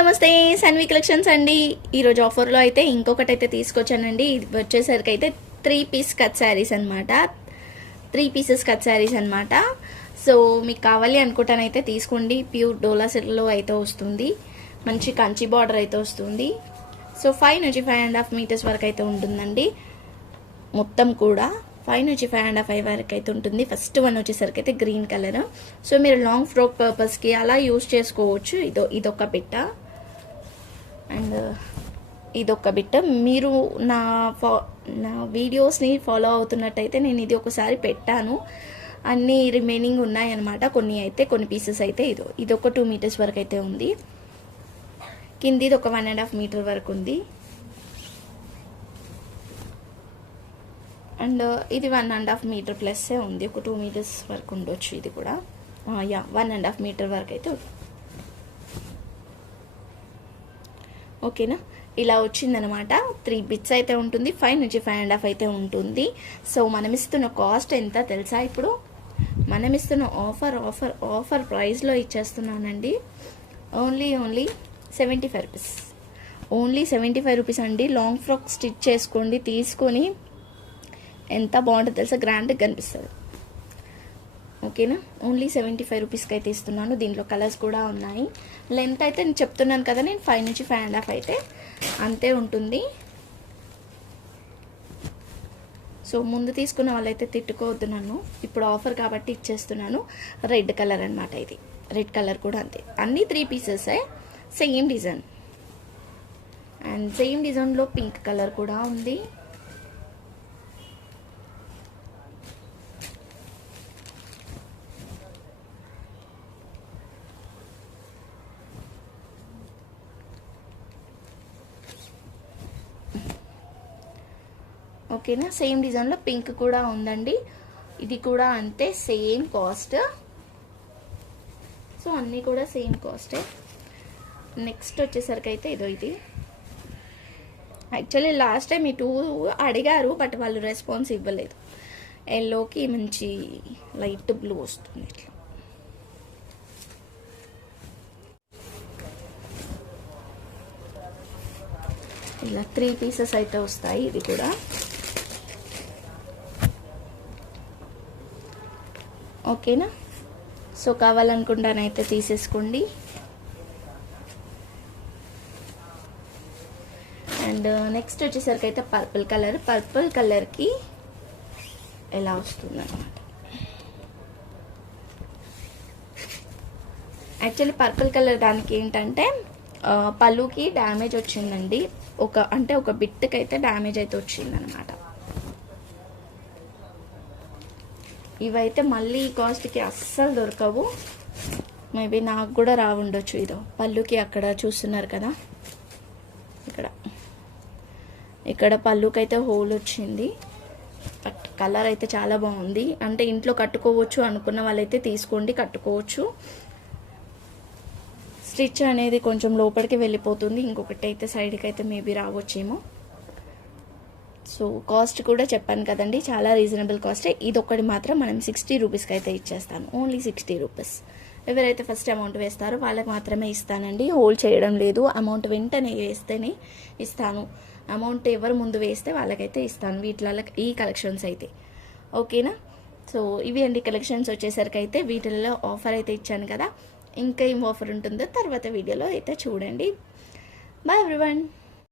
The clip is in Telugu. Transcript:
నమస్తే సన్వి కలెక్షన్స్ అండి. ఈరోజు ఆఫర్లో అయితే ఇంకొకటి అయితే తీసుకొచ్చానండి. ఇది వచ్చేసరికి అయితే 3 పీస్ కట్ శారీస్ అనమాట. 3 పీసెస్ కట్ శారీస్ అనమాట. సో మీకు కావాలి అనుకుంటానైతే తీసుకోండి. ప్యూర్ డోలా సిల్క్లో అయితే వస్తుంది. మంచి కంచి బార్డర్ అయితే వస్తుంది. సో 5 నుంచి 5.5 మీటర్స్ వరకు అయితే ఉంటుందండి. మొత్తం కూడా 5 నుంచి 5.5 వరకు అయితే ఉంటుంది. ఫస్ట్ వన్ వచ్చేసరికి అయితే గ్రీన్ కలర్. సో మీరు లాంగ్ ఫ్రాక్ పర్పస్కి అలా యూజ్ చేసుకోవచ్చు. ఇదొక బిట్ట అండ్ ఇదొక బిట్ట. మీరు నా వీడియోస్ని ఫాలో అవుతున్నట్టయితే నేను ఇది ఒకసారి పెట్టాను. అన్నీ రిమైనింగ్ ఉన్నాయన్నమాట. కొన్ని పీసెస్ అయితే ఇదొక 2 మీటర్స్ వరకు అయితే ఉంది. కిందిది ఒక 1.5 మీటర్ వరకు ఉంది. అండ్ ఇది 1.5 మీటర్ ప్లస్ ఉంది. ఒక 2 మీటర్స్ వరకు ఉండొచ్చు. ఇది కూడా 1.5 మీటర్ వరకు అయితే ఓకేనా. ఇలా వచ్చిందనమాట. 3 బిట్స్ అయితే ఉంటుంది. 5 నుంచి 5.5 అయితే ఉంటుంది. సో మనం ఇస్తున్న కాస్ట్ ఎంత తెలుసా? ఇప్పుడు మనం ఇస్తున్న ఆఫర్ ప్రైస్లో ఇచ్చేస్తున్నానండి. Only 75 rupees. ఓన్లీ 75 రూపీస్ అండి. లాంగ్ ఫ్రాక్ స్టిచ్ చేసుకోండి. తీసుకొని ఎంత బాగుంటుంది తెలుసా? గ్రాండ్గా కనిపిస్తుంది. ఓకేనా. ఓన్లీ 75 రూపీస్కి అయితే ఇస్తున్నాను. దీంట్లో కలర్స్ కూడా ఉన్నాయి. లెంత్ అయితే నేను చెప్తున్నాను కదా, నేను 5 నుంచి 5.5 అయితే అంతే ఉంటుంది. సో ముందు తీసుకున్న వాళ్ళైతే తిట్టుకోవద్దు నన్ను. ఇప్పుడు ఆఫర్ కాబట్టి ఇచ్చేస్తున్నాను. రెడ్ కలర్ అనమాట. ఇది రెడ్ కలర్ కూడా అంతే. అన్నీ 3 పీసెసే, సేమ్ డిజైన్. అండ్ సేమ్ డిజైన్లో పింక్ కలర్ కూడా ఉంది. ఓకేనా. సేమ్ డిజైన్లో పింక్ కూడా ఉందండి. ఇది కూడా అంతే, సేమ్ కాస్ట్. సో అన్నీ కూడా సేమ్ కాస్టే. నెక్స్ట్ వచ్చేసరికి అయితే ఇది యాక్చువల్లీ లాస్ట్ టైం ఈ 2 అడిగారు, బట్ వాళ్ళు రెస్పాన్స్ ఇవ్వలేదు. ఎల్లోకి మంచి లైట్ బ్లూ వస్తుంది. ఇట్లా ఇలా 3 పీసెస్ అయితే వస్తాయి. ఇది కూడా ఓకేనా. సో కావాలనుకుంటానైతే తీసేసుకోండి. అండ్ నెక్స్ట్ వచ్చేసరికి అయితే పర్పుల్ కలర్కి ఎలా వస్తుంది అన్నమాట. యాక్చువల్లీ పర్పుల్ కలర్ దానికి ఏంటంటే పళ్ళుకి డ్యామేజ్ వచ్చిందండి. ఒక బిట్కి అయితే డ్యామేజ్ అయితే వచ్చిందనమాట. ఇవైతే మళ్ళీ ఈ కాస్ట్కి అస్సలు దొరకవు. మేబీ నాకు కూడా రావుండొచ్చు. ఇదో పళ్ళుకి అక్కడ చూస్తున్నారు కదా, ఇక్కడ పళ్ళుకైతే హోల్ వచ్చింది. బట్ కలర్ అయితే చాలా బాగుంది. అంటే ఇంట్లో కట్టుకోవచ్చు అనుకున్న వాళ్ళైతే తీసుకోండి, కట్టుకోవచ్చు. స్టిచ్ అనేది కొంచెం లోపలికి వెళ్ళిపోతుంది. ఇంకొకటి అయితే సైడ్కి అయితే మేబీ రావచ్చేమో. సో కాస్ట్ కూడా చెప్పాను కదండి, చాలా రీజనబుల్ కాస్టే. ఇది ఒక్కటి మాత్రం మనం 60 రూపీస్కి అయితే ఇచ్చేస్తాను. Only 60 rupees. ఎవరైతే ఫస్ట్ అమౌంట్ వేస్తారో వాళ్ళకి మాత్రమే ఇస్తానండి. హోల్డ్ చేయడం లేదు. అమౌంట్ వెంటనే వేస్తేనే ఇస్తాను. అమౌంట్ ఎవరు ముందు వేస్తే వాళ్ళకైతే ఇస్తాను వీటిలలో ఈ కలెక్షన్స్ అయితే. ఓకేనా. సో ఇవి అండి కలెక్షన్స్ వచ్చేసరికి అయితే. వీటిల్లో ఆఫర్ అయితే ఇచ్చాను కదా, ఇంకా ఏం ఆఫర్ ఉంటుందో తర్వాత వీడియోలో అయితే చూడండి. Bye everyone.